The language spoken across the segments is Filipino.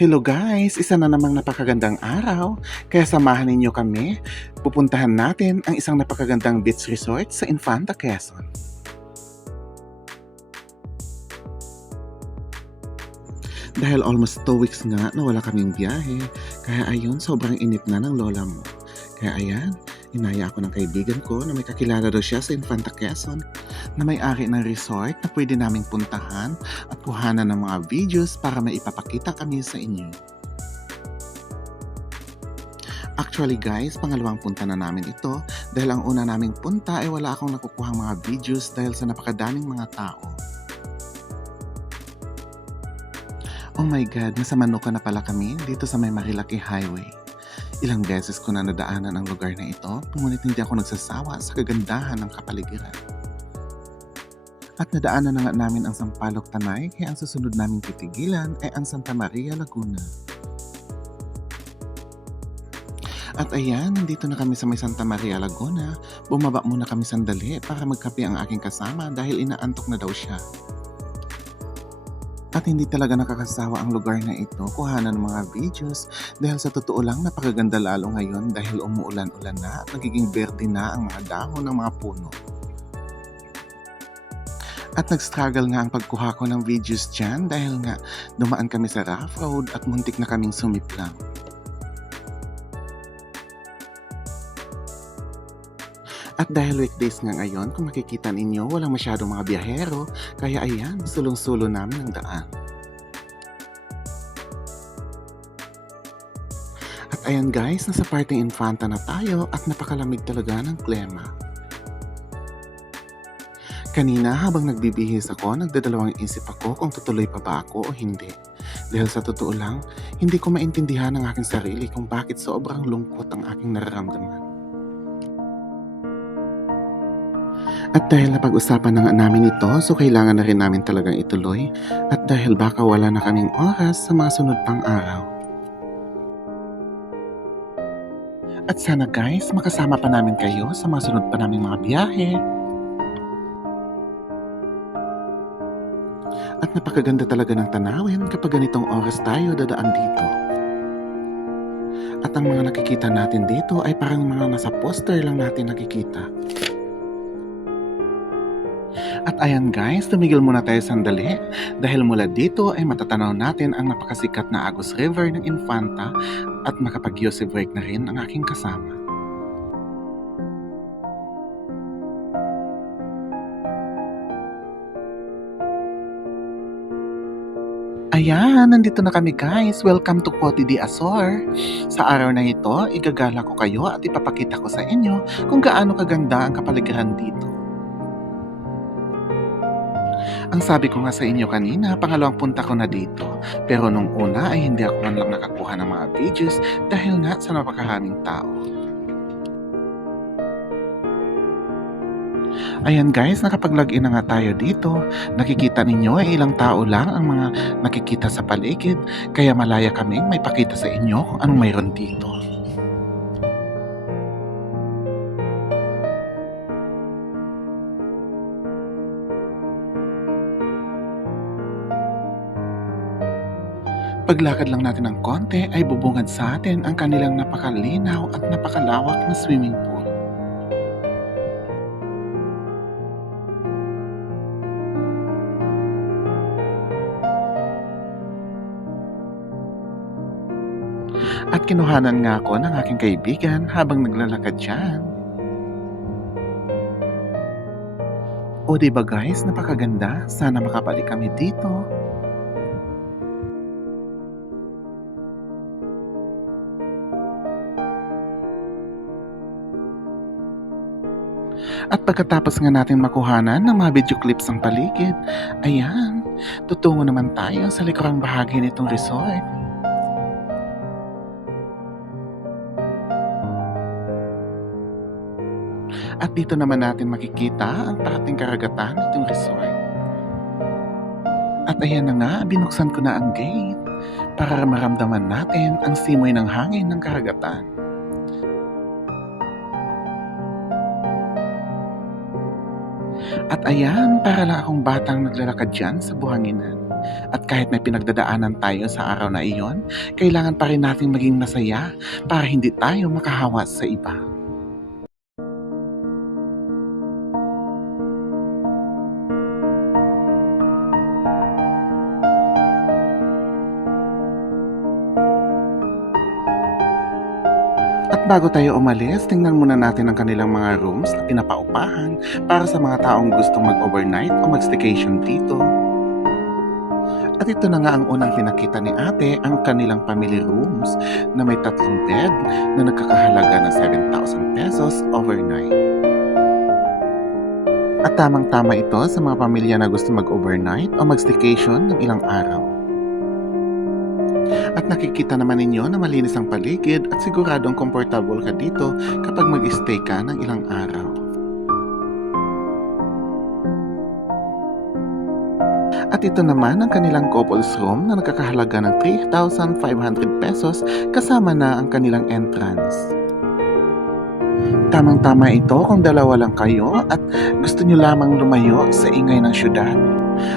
Hello guys! Isa na namang napakagandang araw, kaya samahan ninyo kami. Pupuntahan natin ang isang napakagandang beach resort sa Infanta, Quezon. Dahil almost 2 weeks nga na wala kaming biyahe, kaya ayun sobrang init na ng lola mo. Kaya ayan, inaya ako ng kaibigan ko na may kakilala daw siya sa Infanta, Quezon na may-ari ng resort na pwede naming puntahan at kuhanan ng mga videos para maipapakita kami sa inyo. Actually guys, pangalawang punta na namin ito dahil ang una naming punta ay wala akong nakukuhang mga videos dahil sa napakadaming mga tao. Oh my God, nasa Manuka na pala kami dito sa may Marilaki Highway. Ilang beses ko na nadaanan ang lugar na ito, ngunit hindi ako nagsasawa sa kagandahan ng kapaligiran. At nadaanan na nga namin ang Sampaloc Tanay, kaya ang susunod naming titigilan ay ang Santa Maria, Laguna. At ayan, nandito na kami sa may Santa Maria, Laguna. Bumaba muna kami sandali para magkape ang aking kasama dahil inaantok na daw siya. At hindi talaga nakakasawa ang lugar na ito, kuhanan ng mga videos dahil sa totoo lang napakaganda lalo ngayon dahil umuulan-ulan na at nagiging berde na ang mga dahon ng mga puno. At nag-struggle nga ang pagkuha ko ng videos dyan dahil nga dumaan kami sa rough road at muntik na kaming sumiplang. At dahil weekdays nga ngayon, kung makikita ninyo, walang masyadong mga biyahero, kaya ayan, sulong-sulo namin ang daan. At ayan guys, nasa parting Infanta na tayo at napakalamig talaga ng klema. Kanina habang nagbibihis ako, nagdadalawang isip ako kung tutuloy pa ba ako o hindi. Dahil sa totoo lang, hindi ko maintindihan ang aking sarili kung bakit sobrang lungkot ang aking nararamdaman. At dahil napag-usapan na nga namin ito, so kailangan na rin namin talagang ituloy. At dahil baka wala na kaming oras sa mga sunod pang araw. At sana guys, makasama pa namin kayo sa mga sunod pa naming mga biyahe. At napakaganda talaga ng tanawin kapag ganitong oras tayo dadaan dito. At ang mga nakikita natin dito ay parang mga nasa poster lang natin nakikita. At ayan guys, tumigil muna tayo sandali dahil mula dito ay matatanaw natin ang napakasikat na Agus River ng Infanta at makapag-yosi break na rin ang aking kasama. Ayan, nandito na kami guys. Welcome to Cote de Azor. Sa araw na ito, igagala ko kayo at ipapakita ko sa inyo kung gaano kaganda ang kapaligiran dito. Ang sabi ko nga sa inyo kanina, pangalawang punta ko na dito. Pero nung una ay hindi ako man lang nakakuha ng mga videos dahil nga sa napakaraming tao. Ayan guys, nakapag-login na nga tayo dito. Nakikita ninyo ay ilang tao lang ang mga nakikita sa paligid. Kaya malaya kaming may pakita sa inyo kung anong mayroon dito. Paglakad lang natin ng konti ay bubungad sa atin ang kanilang napakalinaw at napakalawak na swimming pool. At kinuhanan nga ako ng aking kaibigan habang naglalakad dyan. O diba guys, napakaganda? Sana makabalik kami dito. At pagkatapos nga natin makuhanan ng mga video clips ng paligid, ayan, tutungo naman tayo sa likurang bahagi nitong resort. At dito naman natin makikita ang parating karagatan nitong resort. At ayan na nga, binuksan ko na ang gate para maramdaman natin ang simoy ng hangin ng karagatan. At ayan, para lang akong batang naglalakad dyan sa buhanginan. At kahit may pinagdadaanan tayo sa araw na iyon, kailangan pa rin nating maging masaya para hindi tayo makahawa sa iba. At bago tayo umalis, tingnan muna natin ang kanilang mga rooms na pinapaupahan para sa mga taong gustong mag-overnight o mag-staycation dito. At ito na nga ang unang pinakita ni ate, ang kanilang family rooms na may 3 bed na nagkakahalaga ng 7,000 pesos overnight. At tamang-tama ito sa mga pamilya na gusto mag-overnight o mag-staycation ng ilang araw. At nakikita naman ninyo na malinis ang paligid at siguradong komportable ka dito kapag mag-stay ka ng ilang araw. At ito naman ang kanilang couples room na nagkakahalaga ng 3,500 pesos kasama na ang kanilang entrance. Tamang-tama ito kung dalawa lang kayo at gusto nyo lamang lumayo sa ingay ng syudad.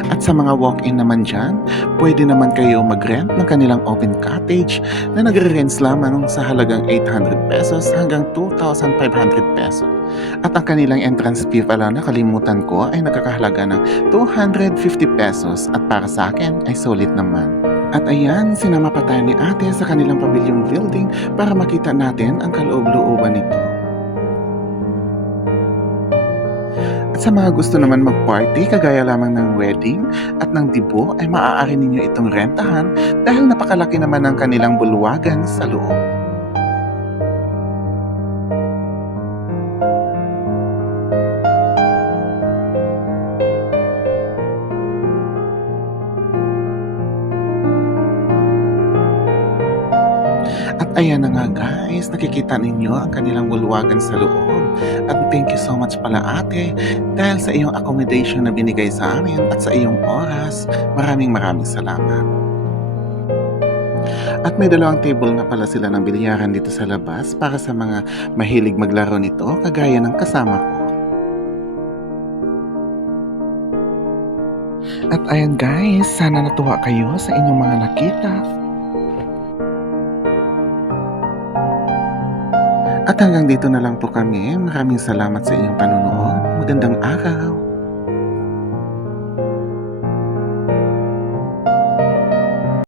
At sa mga walk-in naman dyan, pwede naman kayo mag-rent ng kanilang open cottage na nagre-rents lamang sa halagang 800 pesos hanggang 2,500 pesos. At ang kanilang entrance fee pala, nakalimutan ko, ay nagkakahalaga ng 250 pesos at para sa akin ay solid naman. At ayan, sinama pa tayo ni ate sa kanilang pabilyong building para makita natin ang kaloob-looban nito. At sa mga gusto naman mag-party kagaya lamang ng wedding at ng dibo ay maaari ninyo itong rentahan dahil napakalaki naman ng kanilang bulwagan sa loob. At ayan na nga guys, nakikita ninyo ang kanilang bulwagan sa loob. At thank you so much pala ate dahil sa iyong accommodation na binigay sa amin at sa iyong oras. Maraming salamat. At may 2 table nga pala sila ng bilyaran dito sa labas para sa mga mahilig maglaro nito kagaya ng kasama ko. At ayan guys, sana natuwa kayo sa inyong mga nakita. At hanggang dito na lang po kami. Maraming salamat sa inyong panunood. Magandang araw.